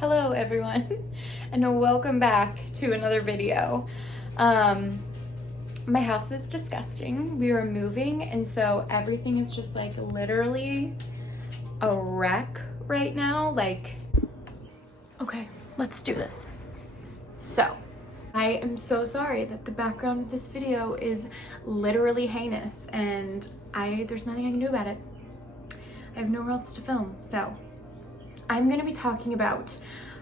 Hello everyone and welcome back to another video. My house is disgusting. We are moving and so everything is just like literally a wreck right now. Okay, let's do this. So, I am so sorry that the background of this video is literally heinous and there's nothing I can do about it. I have nowhere else to film, so I'm gonna be talking about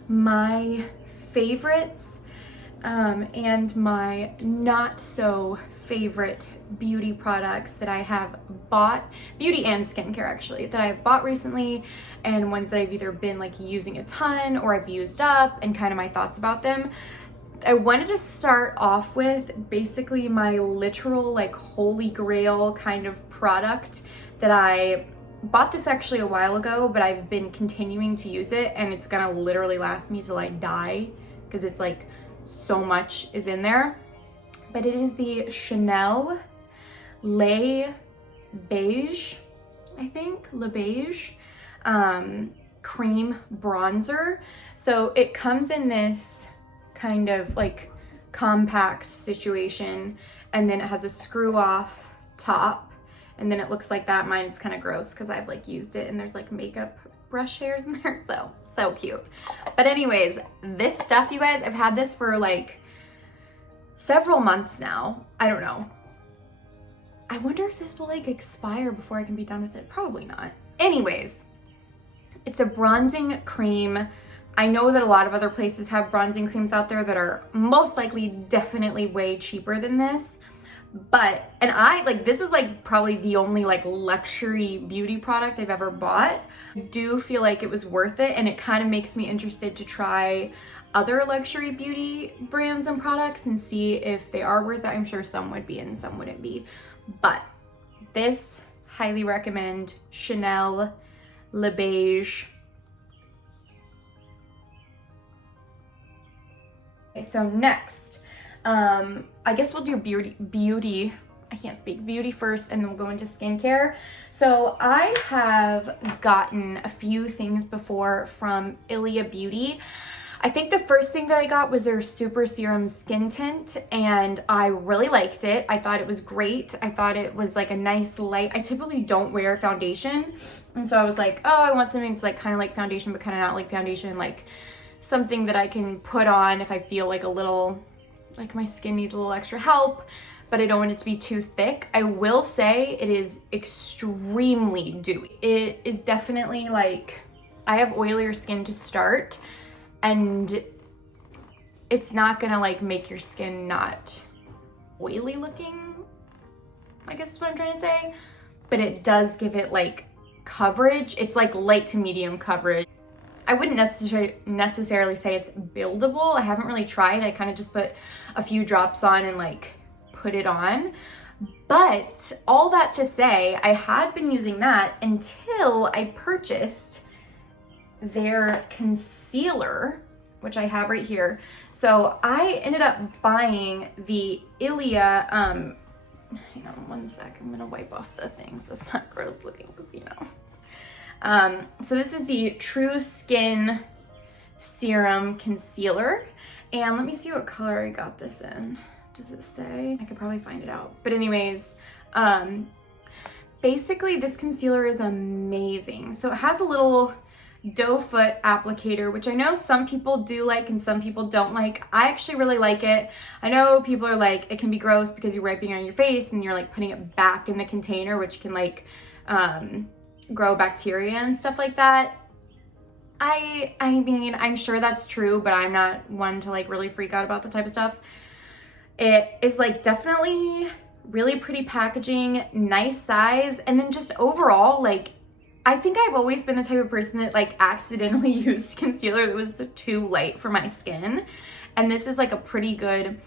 my favorites and my not so favorite beauty products that I have bought, beauty and skincare actually, that I've bought recently, and ones that I've either been like using a ton or I've used up, and kind of my thoughts about them. I wanted to start off with basically my literal like holy grail kind of product that I bought. This actually a while ago, but I've been continuing to use it and it's gonna literally last me till I die because it's like so much is in there. But it is the Chanel Le Beige, I think, Le Beige cream bronzer. So it comes in this kind of like compact situation, and then it has a screw off top, and then it looks like that. Mine's kind of gross because I've like used it and there's like makeup brush hairs in there, so cute. But anyways, this stuff, you guys, I've had this for like several months now. I don't know. I wonder if this will like expire before I can be done with it. Probably not. Anyways, it's a bronzing cream. I know that a lot of other places have bronzing creams out there that are most likely definitely way cheaper than this. But, and I like, this is like probably the only like luxury beauty product I've ever bought. I do feel like it was worth it, and it kind of makes me interested to try other luxury beauty brands and products and see if they are worth it. I'm sure some would be and some wouldn't be. But this, highly recommend Chanel Le Beige. Okay, so next, I guess we'll do beauty. I can't speak. Beauty first, and then we'll go into skincare. So I have gotten a few things before from Ilia Beauty. I think the first thing that I got was their Super Serum Skin Tint, and I really liked it. I thought it was great. I thought it was like a nice light. I typically don't wear foundation, and so I was like, oh, I want something that's like kind of like foundation, but kind of not like foundation, like something that I can put on if I feel like a little, like my skin needs a little extra help, but I don't want it to be too thick. I will say it is extremely dewy. It is definitely like, I have oilier skin to start, and it's not gonna like make your skin not oily looking, I guess is what I'm trying to say, but it does give it like coverage. It's like light to medium coverage. I wouldn't necessarily say it's buildable. I haven't really tried. I kind of just put a few drops on and like put it on. But all that to say, I had been using that until I purchased their concealer, which I have right here. So I ended up buying the Ilia, hang on one sec, I'm gonna wipe off the things. That's not gross looking, because you know. So this is the True Skin Serum Concealer, and let me see what color I got this in. Does it say? I could probably find it out. But anyways, basically this concealer is amazing. So it has a little doe foot applicator, which I know some people do like and some people don't like. I actually really like it. I know people are like, it can be gross because you're wiping it on your face and you're like putting it back in the container, which can like, grow bacteria and stuff like that. I mean, I'm sure that's true, but I'm not one to like really freak out about the type of stuff. It is like definitely really pretty packaging, nice size, and then just overall, like, I think I've always been the type of person that like accidentally used concealer that was too light for my skin. And this is like a pretty good,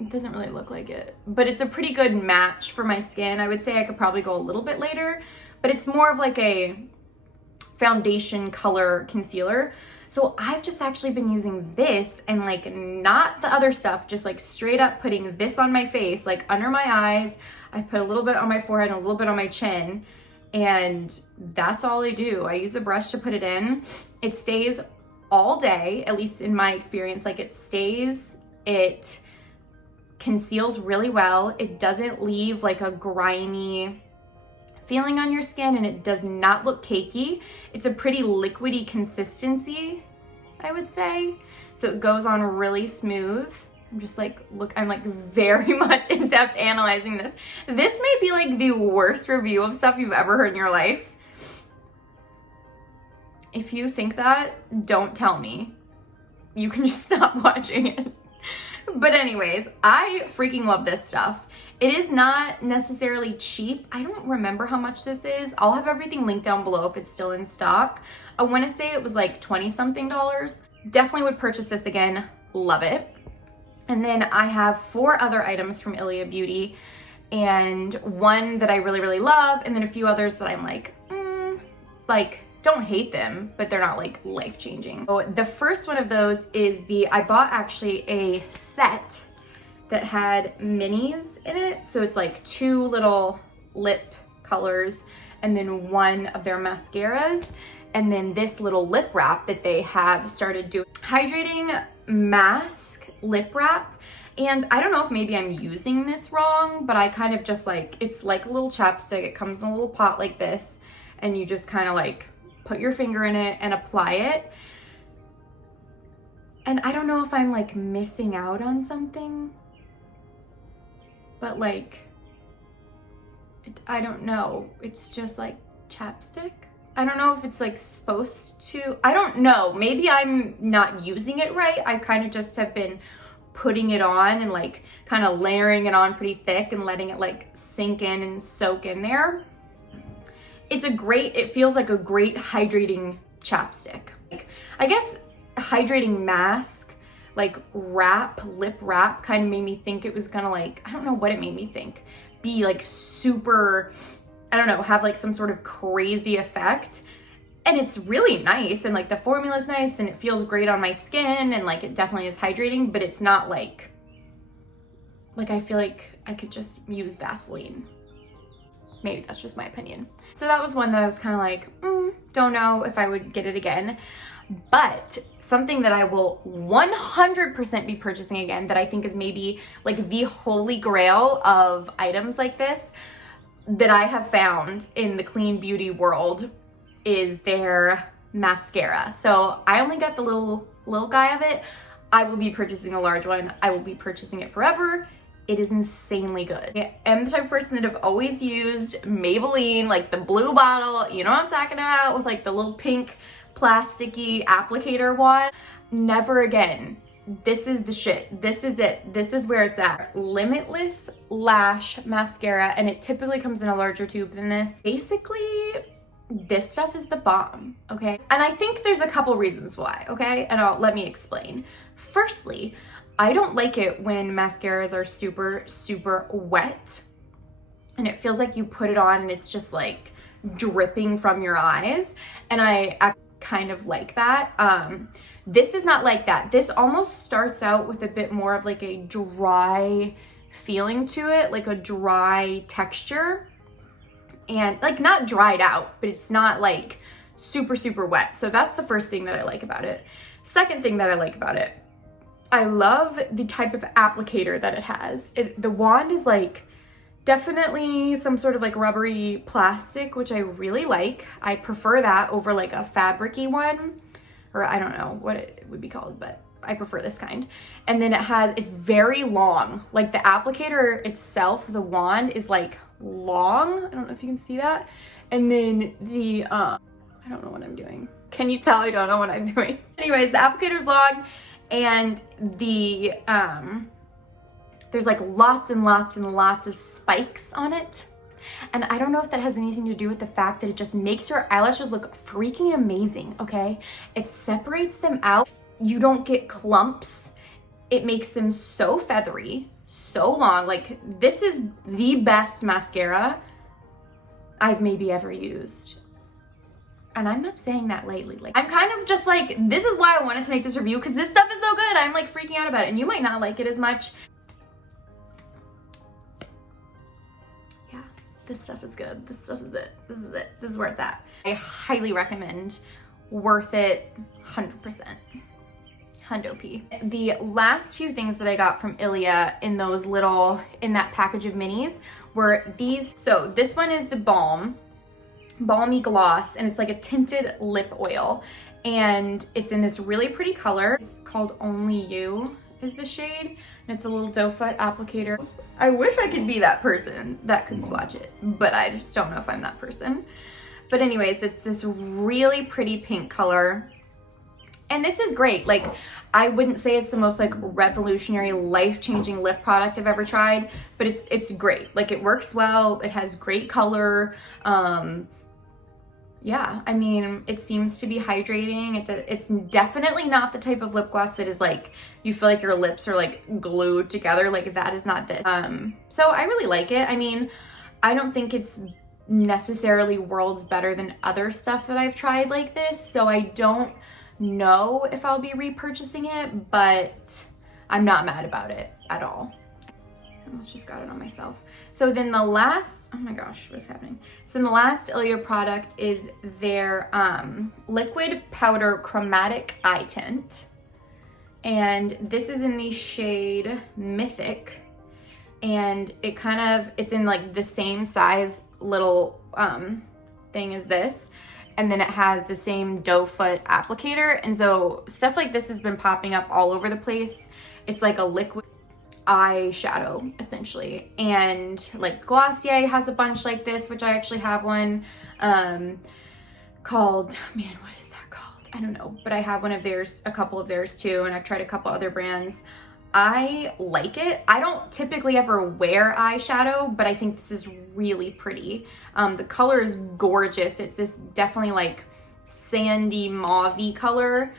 it doesn't really look like it, but it's a pretty good match for my skin. I would say I could probably go a little bit later, but it's more of like a foundation color concealer. So I've just actually been using this and like not the other stuff, just like straight up putting this on my face, like under my eyes. I put a little bit on my forehead and a little bit on my chin, and that's all I do. I use a brush to put it in. It stays all day, at least in my experience. Like it stays, it conceals really well. It doesn't leave like a grimy feeling on your skin, and it does not look cakey. It's a pretty liquidy consistency, I would say. So it goes on really smooth. I'm just like, look, I'm like very much in depth analyzing this. This may be like the worst review of stuff you've ever heard in your life. If you think that, don't tell me. You can just stop watching it. But anyways, I freaking love this stuff. It is not necessarily cheap. I don't remember how much this is. I'll have everything linked down below if it's still in stock. I want to say it was like 20 something dollars. Definitely would purchase this again. Love it. And then I have 4 other items from Ilia Beauty, and one that I really, really love, and then a few others that I'm like, don't hate them, but they're not like life-changing. So the first one of those is I bought actually a set that had minis in it. So it's like 2 little lip colors and then 1 of their mascaras. And then this little lip wrap that they have started doing. Hydrating mask lip wrap. And I don't know if maybe I'm using this wrong, but I kind of just like, it's like a little chapstick. It comes in a little pot like this, and you just kind of like put your finger in it and apply it. And I don't know if I'm like missing out on something, but like, I don't know. It's just like chapstick. I don't know if it's like supposed to, I don't know. Maybe I'm not using it right. I kind of just have been putting it on and like kind of layering it on pretty thick and letting it like sink in and soak in there. It feels like a great hydrating chapstick. Like, I guess hydrating mask, like lip wrap kind of made me think it was gonna like, I don't know what it made me think, be like super, I don't know, have like some sort of crazy effect. And it's really nice, and like the formula is nice, and it feels great on my skin, and like it definitely is hydrating, but it's not like I feel like I could just use Vaseline. Maybe that's just my opinion. So that was one that I was kind of like, don't know if I would get it again. But something that I will 100% be purchasing again, that I think is maybe like the holy grail of items like this that I have found in the clean beauty world, is their mascara. So I only got the little guy of it. I will be purchasing a large one. I will be purchasing it forever. It is insanely good. I am the type of person that have always used Maybelline, like the blue bottle, you know what I'm talking about, with like the little pink plasticky applicator one. Never again. This is the shit. This is it. This is where it's at. Limitless Lash Mascara, and it typically comes in a larger tube than this. Basically, this stuff is the bomb, okay? And I think there's a couple reasons why, okay? And let me explain. Firstly, I don't like it when mascaras are super, super wet, and it feels like you put it on and it's just like dripping from your eyes. And I kind of like that. This is not like that. This almost starts out with a bit more of like a dry feeling to it, like a dry texture. And like not dried out, but it's not like super, super wet. So that's the first thing that I like about it. Second thing that I like about it, I love the type of applicator that it has. The wand is like definitely some sort of like rubbery plastic, which I really like. I prefer that over like a fabric-y one, or I don't know what it would be called, but I prefer this kind. And then it's very long. Like the applicator itself, the wand is like long. I don't know if you can see that. And then I don't know what I'm doing. Can you tell I don't know what I'm doing? Anyways, the applicator's long, and there's like lots and lots and lots of spikes on it. And I don't know if that has anything to do with the fact that it just makes your eyelashes look freaking amazing, okay? It separates them out. You don't get clumps. It makes them so feathery, so long. Like, this is the best mascara I've maybe ever used. And I'm not saying that lightly. Like, I'm kind of just like, this is why I wanted to make this review, because this stuff is so good. I'm like freaking out about it, and you might not like it as much. This stuff is good. This stuff is it. This is it. This is where it's at. I highly recommend worth it, 100%. Hundo P. The last few things that I got from Ilia in that package of minis were these. So this one is the Balmy Gloss, and it's like a tinted lip oil. And it's in this really pretty color. It's called Only You is the shade. And it's a little doe foot applicator. I wish I could be that person that could swatch it, but I just don't know if I'm that person. But anyways, it's this really pretty pink color. And this is great. Like, I wouldn't say it's the most like revolutionary, life-changing lip product I've ever tried, but it's great. Like, it works well. It has great color. Yeah, I mean, it seems to be hydrating. It's definitely not the type of lip gloss that is like, you feel like your lips are like glued together. Like, that is not this. So I really like it. I mean, I don't think it's necessarily worlds better than other stuff that I've tried like this. So I don't know if I'll be repurchasing it, but I'm not mad about it at all. I almost just got it on myself. So then the last, oh my gosh, what's happening? So then the last Ilia product is their liquid powder chromatic eye tint. And this is in the shade Mythic. And it's in like the same size little thing as this. And then it has the same doe foot applicator. And so stuff like this has been popping up all over the place. It's like a liquid eyeshadow essentially. And like Glossier has a bunch like this, which I actually have one called, man, what is that called? I don't know, but I have one of theirs, a couple of theirs too. And I've tried a couple other brands. I like it. I don't typically ever wear eyeshadow, but I think this is really pretty. The color is gorgeous. It's this definitely like sandy mauve-y color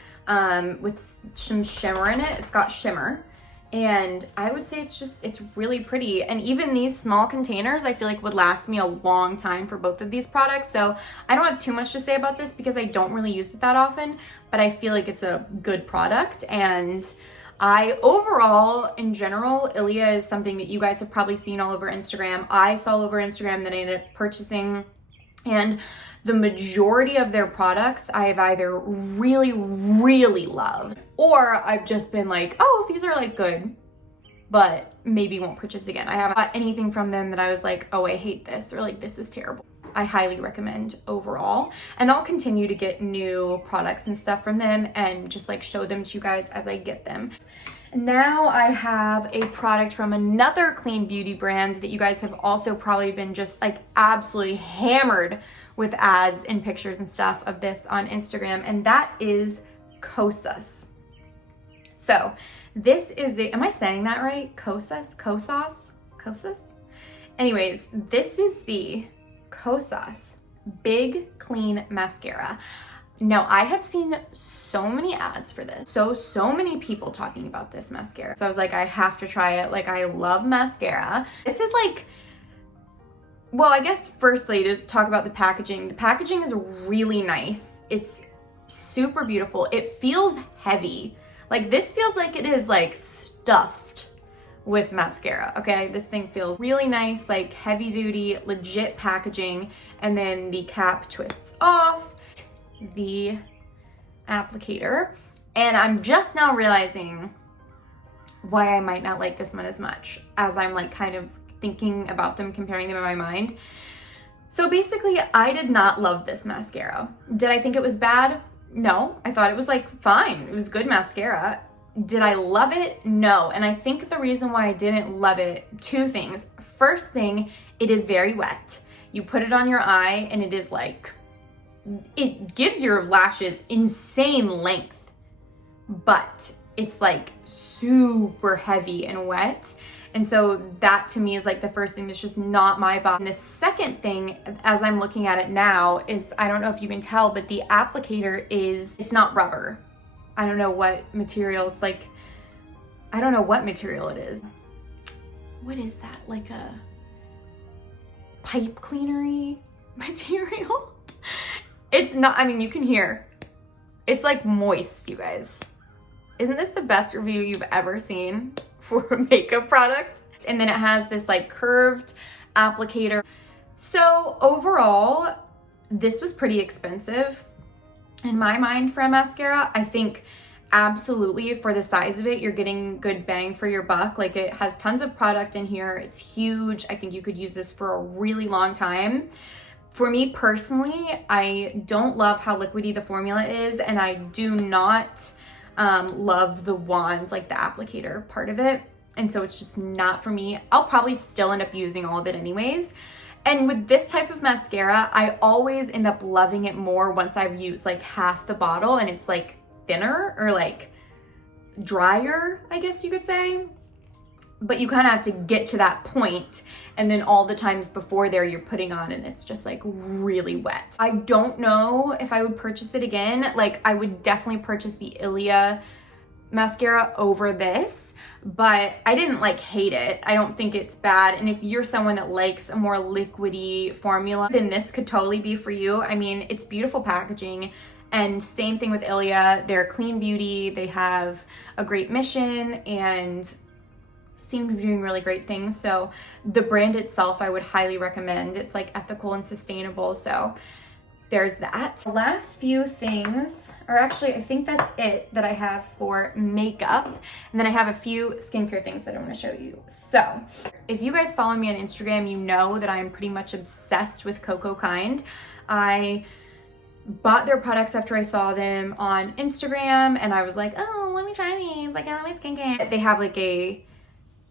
with some shimmer in it. It's got shimmer. And I would say it's really pretty. And even these small containers, I feel like would last me a long time for both of these products. So I don't have too much to say about this because I don't really use it that often, but I feel like it's a good product. And overall, in general, Ilia is something that you guys have probably seen all over Instagram. I saw all over Instagram that I ended up purchasing, and the majority of their products I've either really, really loved, or I've just been like, oh, these are like good, but maybe won't purchase again. I haven't got anything from them that I was like, oh, I hate this, or like, this is terrible. I highly recommend overall, and I'll continue to get new products and stuff from them and just like show them to you guys as I get them. Now I have a product from another clean beauty brand that you guys have also probably been just like absolutely hammered with ads and pictures and stuff of this on Instagram, and that is Kosas. So this is am I saying that right? Kosas? Anyways, this is the Kosas Big Clean Mascara. Now, I have seen so many ads for this, so many people talking about this mascara. So I was like, I have to try it. Like, I love mascara. This is like, well, I guess firstly to talk about the packaging. The packaging is really nice. It's super beautiful. It feels heavy. Like, this feels like it is like stuffed with mascara, okay? This thing feels really nice, like heavy duty, legit packaging. And then the cap twists off, the applicator. And I'm just now realizing why I might not like this one as much, as I'm like kind of thinking about them, comparing them in my mind. So basically, I did not love this mascara. Did I think it was bad? No, I thought it was like fine. It was good mascara. Did I love it? No. And I think the reason why I didn't love it, two things. First thing, it is very wet. You put it on your eye and it is like, it gives your lashes insane length, but it's like super heavy and wet. And so that to me is like the first thing that's just not my vibe. And the second thing, as I'm looking at it now, is, I don't know if you can tell, but the applicator it's not rubber. I don't know what material. It's like, I don't know what material it is. What is that? Like a pipe cleanery material? It's not, I mean, you can hear. It's like moist, you guys. Isn't this the best review you've ever seen for a makeup product? And then it has this like curved applicator. So overall, this was pretty expensive. in my mind for a mascara. I think absolutely for the size of it, you're getting good bang for your buck. Like, it has tons of product in here. It's huge. I think you could use this for a really long time. For me personally, I don't love how liquidy the formula is, and I do not love the wand, like the applicator part of it. And so it's just not for me. I'll probably still end up using all of it anyways. And with this type of mascara, I always end up loving it more once I've used like half the bottle and it's like thinner or like drier, I guess you could say. But you kind of have to get to that point, and then all the times before there you're putting on and it's just like really wet. I don't know if I would purchase it again. Like, I would definitely purchase the Ilia mascara over this, but I didn't like hate it. I don't think it's bad. And if you're someone that likes a more liquidy formula, then this could totally be for you. I mean, it's beautiful packaging. And same thing with Ilia. They're clean beauty. They have a great mission and seem to be doing really great things. So the brand itself, I would highly recommend. It's like ethical and sustainable. So there's that. The last few things, or actually I think that's it that I have for makeup. And then I have a few skincare things that I want to show you. So if you guys follow me on Instagram, you know that I'm pretty much obsessed with Coco Kind. I bought their products after I saw them on Instagram and I was like, oh, let me try these. Like, I love my skincare. They have like a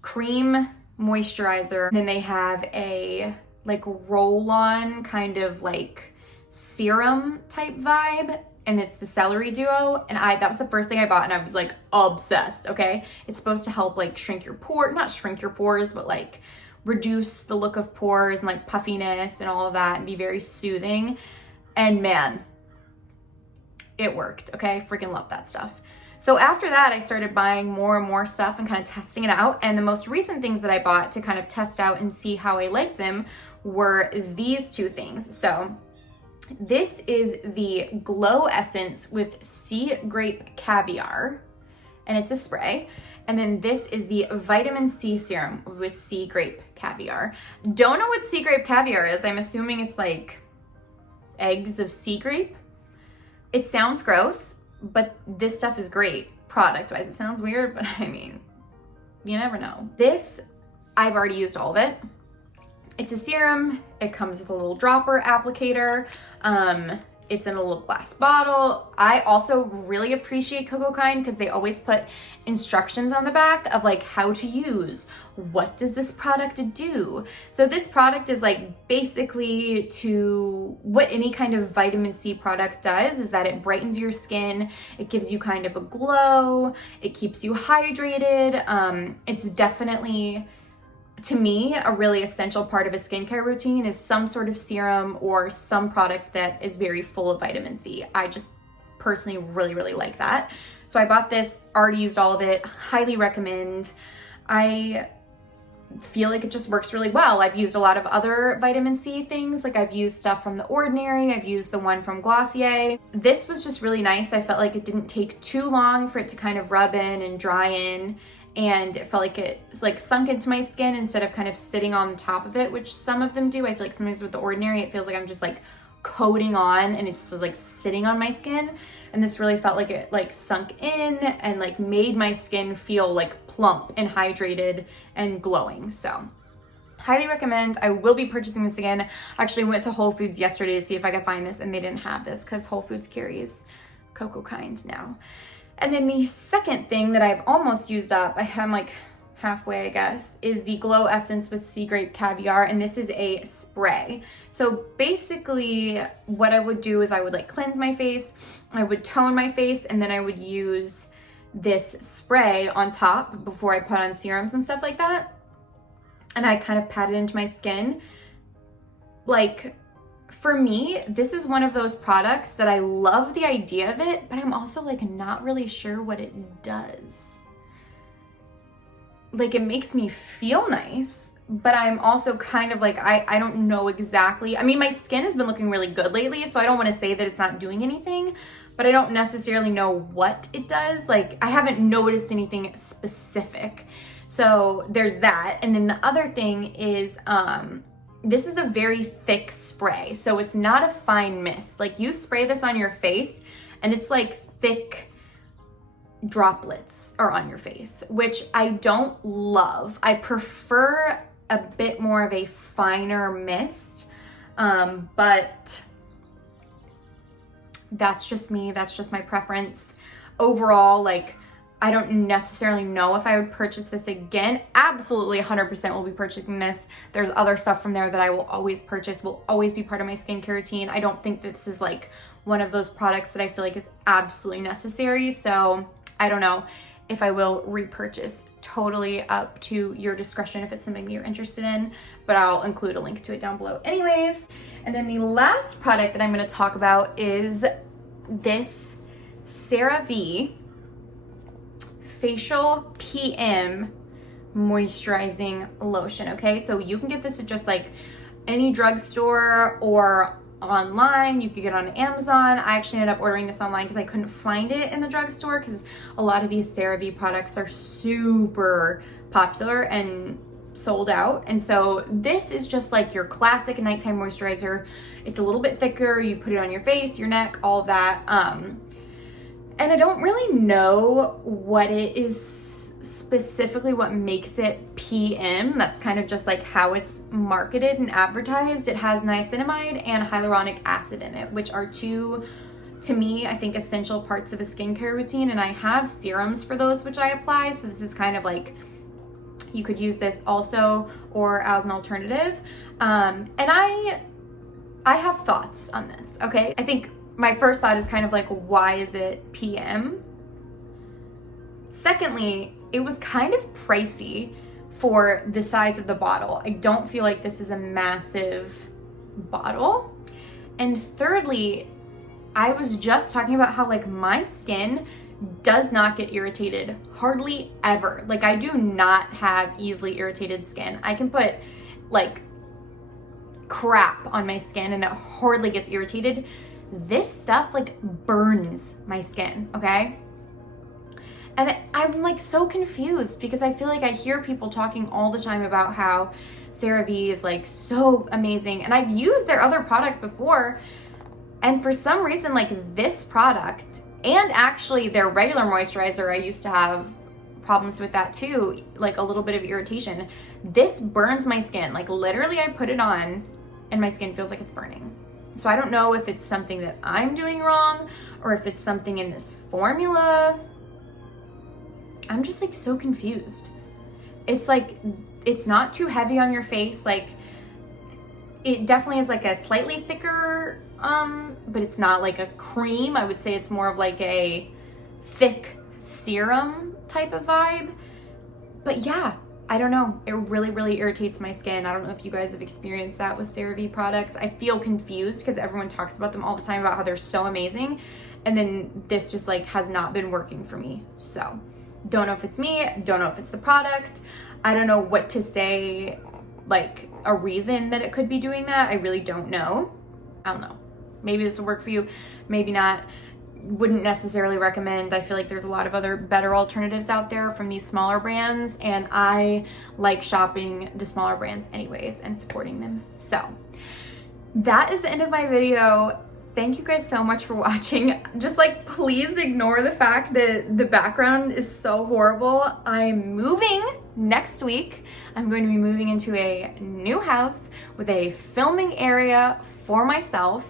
cream moisturizer. Then they have a like roll-on kind of like serum type vibe, and it's the Celery Duo, and that was the first thing I bought and I was like obsessed. Okay, it's supposed to help like shrink your pores, not shrink your pores, but like reduce the look of pores and like puffiness and all of that, and be very soothing. And man, it worked. Okay, freaking love that stuff. So after that, I started buying more and more stuff and kind of testing it out. And the most recent things that I bought to kind of test out and see how I liked them were these two things. So this is the Glow Essence with Sea Grape Caviar, and it's a spray. And then this is the Vitamin C Serum with Sea Grape Caviar. Don't know what sea grape caviar is. I'm assuming it's like eggs of sea grape. It sounds gross, but this stuff is great product-wise. It sounds weird, but I mean, you never know. This, I've already used all of it. It's a serum. It comes with a little dropper applicator. It's in a little glass bottle. I also really appreciate Coco Kind because they always put instructions on the back of like how to use. What does this product do? So this product is like basically to what any kind of vitamin C product does, is that it brightens your skin. It gives you kind of a glow. It keeps you hydrated. It's definitely, to me, a really essential part of a skincare routine is some sort of serum or some product that is very full of vitamin C. I just personally really, really like that. So I bought this, already used all of it, highly recommend. I feel like it just works really well. I've used a lot of other vitamin C things. Like, I've used stuff from The Ordinary. I've used the one from Glossier. This was just really nice. I felt like it didn't take too long for it to kind of rub in and dry in. And it felt like it like sunk into my skin instead of kind of sitting on the top of it, which some of them do. I feel like sometimes with The Ordinary, it feels like I'm just like coating on and it's just like sitting on my skin. And this really felt like it like sunk in and like made my skin feel like plump and hydrated and glowing. So highly recommend. I will be purchasing this again. I actually went to Whole Foods yesterday to see if I could find this, and they didn't have this because Whole Foods carries Coco Kind now. And then the second thing that I've almost used up, I'm like halfway, I guess, is the Glow Essence with Sea Grape Caviar, and this is a spray. So basically what I would do is I would like cleanse my face, I would tone my face, and then I would use this spray on top before I put on serums and stuff like that. And I kind of pat it into my skin. Like, for me, this is one of those products that I love the idea of it, but I'm also like not really sure what it does. Like, it makes me feel nice, but I'm also kind of like, I don't know exactly. I mean, my skin has been looking really good lately, so I don't want to say that it's not doing anything, but I don't necessarily know what it does. Like, I haven't noticed anything specific. So there's that. And then the other thing is, this is a very thick spray, so it's not a fine mist. Like, you spray this on your face and it's like thick droplets are on your face, which I don't love. I prefer a bit more of a finer mist, but that's just me. That's just my preference. Overall, like, I don't necessarily know if I would purchase this again. Absolutely 100% will be purchasing this. There's other stuff from there that I will always purchase, will always be part of my skincare routine. I don't think that this is like one of those products that I feel like is absolutely necessary. So I don't know if I will repurchase. Totally up to your discretion if it's something that you're interested in, but I'll include a link to it down below anyways. And then the last product that I'm gonna talk about is this CeraVe Facial PM Moisturizing Lotion, okay? So you can get this at just like any drugstore or online. You could get it on Amazon. I actually ended up ordering this online because I couldn't find it in the drugstore because a lot of these CeraVe products are super popular and sold out. And so this is just like your classic nighttime moisturizer. It's a little bit thicker. You put it on your face, your neck, all of that. And I don't really know what it is specifically, what makes it PM. That's kind of just like how it's marketed and advertised. It has niacinamide and hyaluronic acid in it, which are two, to me, I think, essential parts of a skincare routine. And I have serums for those, which I apply. So this is kind of like, you could use this also or as an alternative. And I have thoughts on this, okay? I think my first thought is kind of like, why is it PM? Secondly, it was kind of pricey for the size of the bottle. I don't feel like this is a massive bottle. And thirdly, I was just talking about how like my skin does not get irritated hardly ever. Like, I do not have easily irritated skin. I can put like crap on my skin and it hardly gets irritated. This stuff like burns my skin, okay? And I'm like so confused because I feel like I hear people talking all the time about how CeraVe is like so amazing. And I've used their other products before. And for some reason, like this product and actually their regular moisturizer, I used to have problems with that too, like a little bit of irritation. This burns my skin. Like literally I put it on and my skin feels like it's burning. So I don't know if it's something that I'm doing wrong or if it's something in this formula. I'm just like so confused. It's like, it's not too heavy on your face. Like it definitely is like a slightly thicker, but it's not like a cream. I would say it's more of like a thick serum type of vibe. But yeah, I don't know. It really, really irritates my skin. I don't know if you guys have experienced that with CeraVe products. I feel confused because everyone talks about them all the time about how they're so amazing. And then this just like has not been working for me. So don't know if it's me. Don't know if it's the product. I don't know what to say, like a reason that it could be doing that. I really don't know. I don't know. Maybe this will work for you. Maybe not. Wouldn't necessarily recommend. I feel like there's a lot of other better alternatives out there from these smaller brands, and I like shopping the smaller brands anyways and supporting them. So that is the end of my video. Thank you guys so much for watching. Just like, please ignore the fact that the background is so horrible. I'm moving next week. I'm going to be moving into a new house with a filming area for myself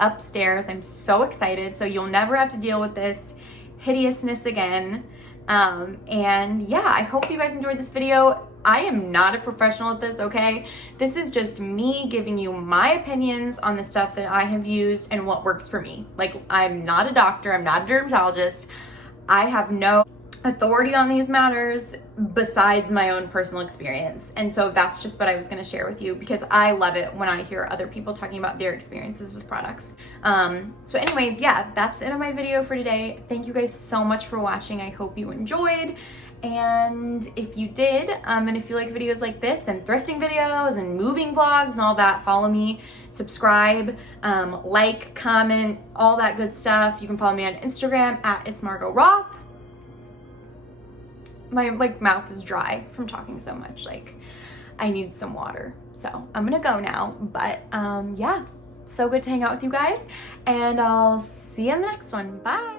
upstairs. I'm so excited. So you'll never have to deal with this hideousness again. And yeah, I hope you guys enjoyed this video. I am not a professional at this, okay? This is just me giving you my opinions on the stuff that I have used and what works for me. Like, I'm not a doctor, I'm not a dermatologist. I have no authority on these matters besides my own personal experience. And so that's just what I was gonna share with you because I love it when I hear other people talking about their experiences with products. So anyways, yeah, that's the end of my video for today. Thank you guys so much for watching. I hope you enjoyed. And if you did, and if you like videos like this and thrifting videos and moving vlogs and all that, follow me, subscribe, like, comment, all that good stuff. You can follow me on Instagram at It's Margot Roth. My like mouth is dry from talking so much. Like, I need some water. So I'm gonna go now, but yeah, so good to hang out with you guys, and I'll see you in the next one. Bye.